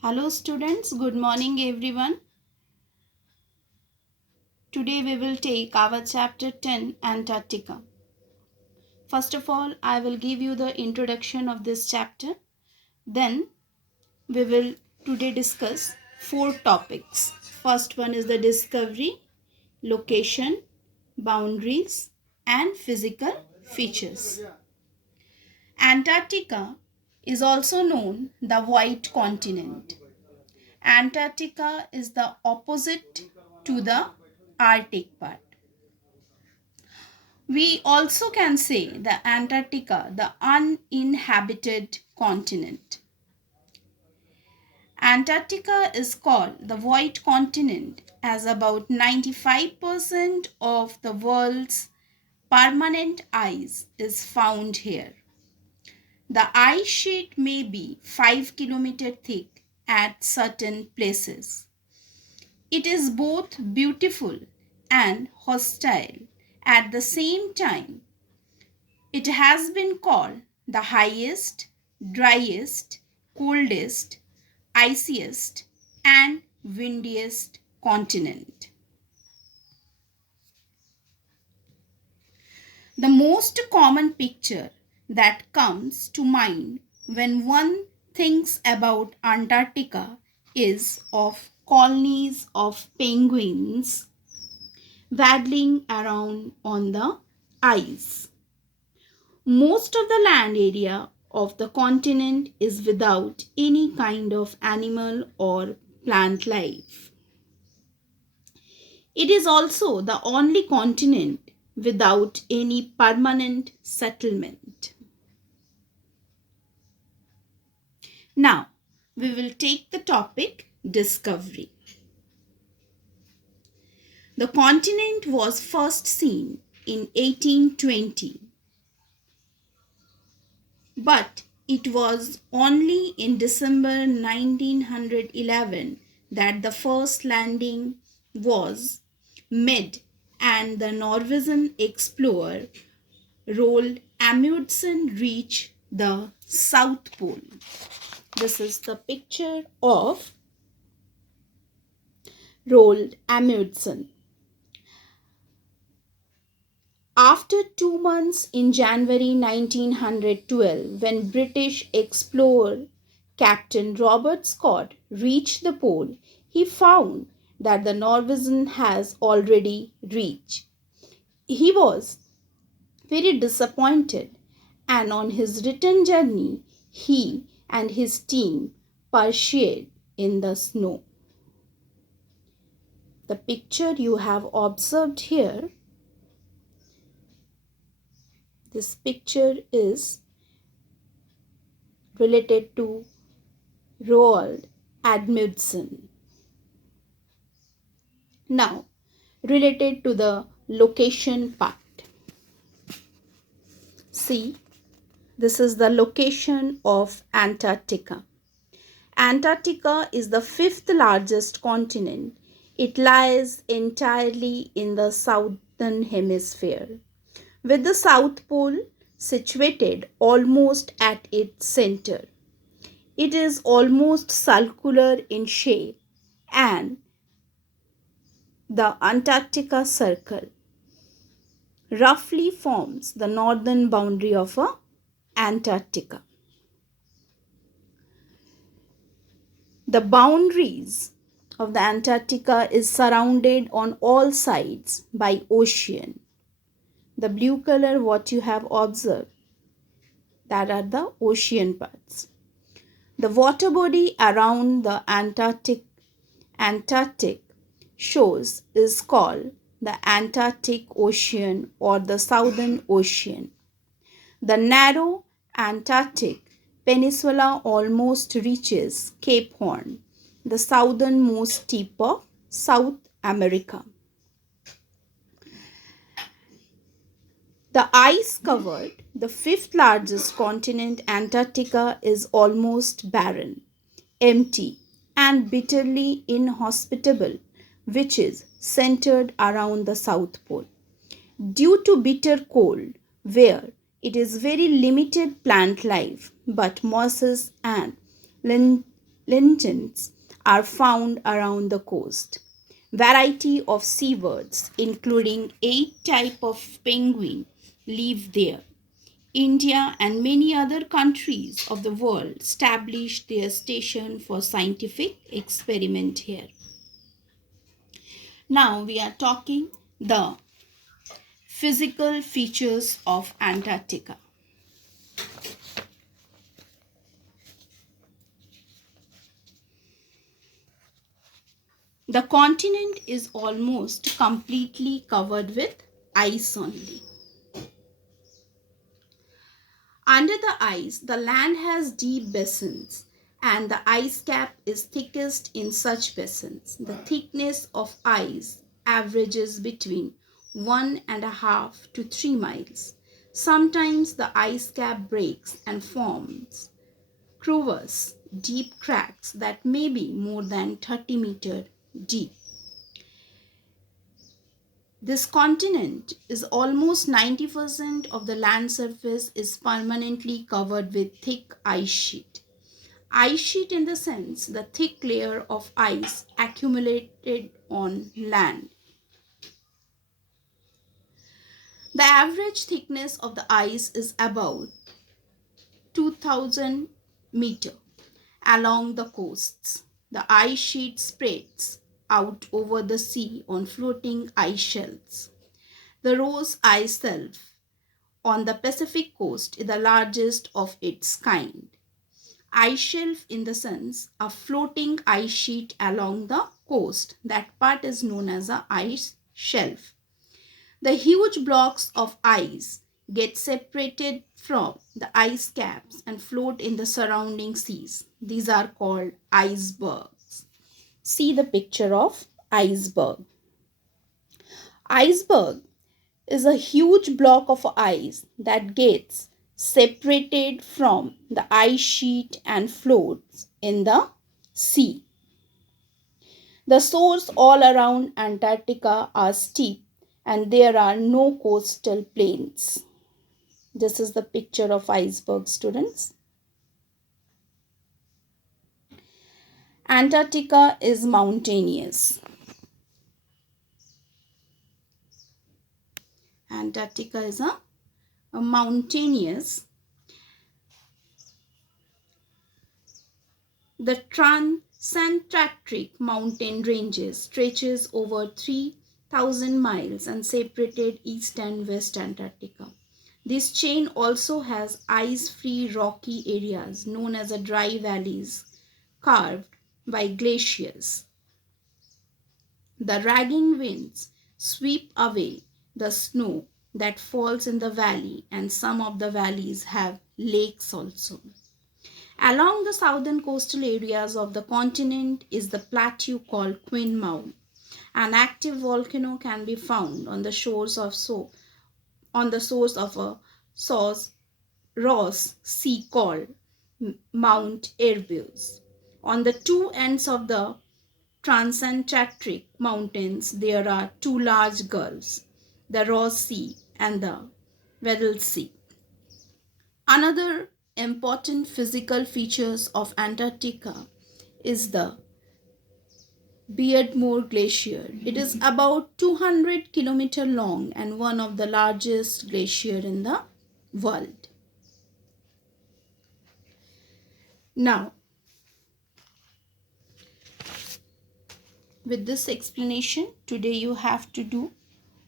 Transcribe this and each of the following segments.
Hello students, good morning everyone. Today we will take our chapter 10 Antarctica. First of all, I will give you the introduction of this chapter. Then we will today discuss four topics. First one is the discovery, location, boundaries and physical features. Antarctica is also known the white continent. Antarctica is the opposite to the Arctic part. We also can say the Antarctica, the uninhabited continent. Antarctica is called the white continent as about 95% of the world's permanent ice is found here. The ice sheet may be 5 kilometers thick at certain places. It is both beautiful and hostile at the same time. It has been called the highest, driest, coldest, iciest, and windiest continent. The most common picture that comes to mind when one thinks about Antarctica is of colonies of penguins waddling around on the ice. Most of the land area of the continent is without any kind of animal or plant life. It is also the only continent without any permanent settlement. Now, we will take the topic discovery. The continent was first seen in 1820, but it was only in December 1911 that the first landing was made and the Norwegian explorer Roald Amundsen reached the South Pole. This is the picture of Roald Amundsen. After 2 months in January 1912, when British explorer Captain Robert Scott reached the pole, he found that the Norwegian has already reached. He was very disappointed, and on his return journey, he and his team pursued in the snow. The picture you have observed here, this picture is related to Roald Amundsen. Now, related to the location part. See, this is the location of Antarctica. Antarctica is the fifth largest continent. It lies entirely in the southern hemisphere, with the South Pole situated almost at its center. It is almost circular in shape, and the Antarctica Circle roughly forms the northern boundary of Antarctica. The boundaries of the Antarctica is surrounded on all sides by ocean. The blue color what you have observed, that are the ocean parts. The water body around the Antarctic shores is called the Antarctic Ocean or the Southern Ocean. The narrow Antarctic peninsula almost reaches Cape Horn, the southernmost tip of South America. The ice covered, the fifth largest continent, Antarctica, is almost barren, empty, and bitterly inhospitable, which is centered around the South Pole. Due to bitter cold, where it is very limited plant life, but mosses and lichens are found around the coast. Variety of seabirds, including 8 types of penguin, live there. India and many other countries of the world established their station for scientific experiment here. Now we are talking the physical features of Antarctica. The continent is almost completely covered with ice only. Under the ice, the land has deep basins and the ice cap is thickest in such basins. The thickness of ice averages between 1.5 to 3 miles. Sometimes the ice cap breaks and forms crevasse, deep cracks that may be more than 30 meters deep. This continent is almost 90% of the land surface is permanently covered with thick ice sheet. Ice sheet in the sense the thick layer of ice accumulated on land. The average thickness of the ice is about 2000 meter along the coasts. The ice sheet spreads out over the sea on floating ice shelves. The Ross Ice Shelf on the Pacific coast is the largest of its kind. Ice shelf in the sense a floating ice sheet along the coast. That part is known as a ice shelf. The huge blocks of ice get separated from the ice caps and float in the surrounding seas. These are called icebergs. See the picture of iceberg. Iceberg is a huge block of ice that gets separated from the ice sheet and floats in the sea. The shores all around Antarctica are steep and there are no coastal plains. This is the picture of iceberg, students. Antarctica is mountainous. Antarctica is a mountainous. The Transantarctic mountain ranges stretches over 3,000 miles and separated East and West Antarctica. This chain also has ice-free rocky areas known as dry valleys carved by glaciers. The raging winds sweep away the snow that falls in the valley, and some of the valleys have lakes also. Along the southern coastal areas of the continent is the plateau called Queen Mount. An active volcano can be found on the shores of a Ross Sea called Mount Erebus. On the two ends of the Transantarctic mountains, there are two large gulfs, the Ross Sea and the Weddell Sea. Another important physical features of Antarctica is the Beardmore Glacier. It is about 200 kilometers long and one of the largest glaciers in the world. Now, with this explanation, today you have to do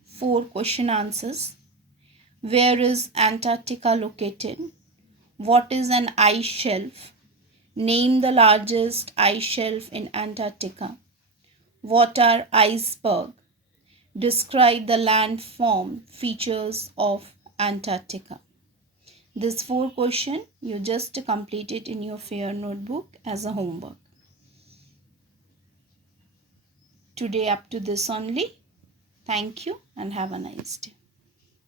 4 question answers. Where is Antarctica located? What is an ice shelf? Name the largest ice shelf in Antarctica. What are icebergs? Describe the landform features of Antarctica. This 4 question you just complete it in your fair notebook as a homework. Today up to this only. Thank you and have a nice day.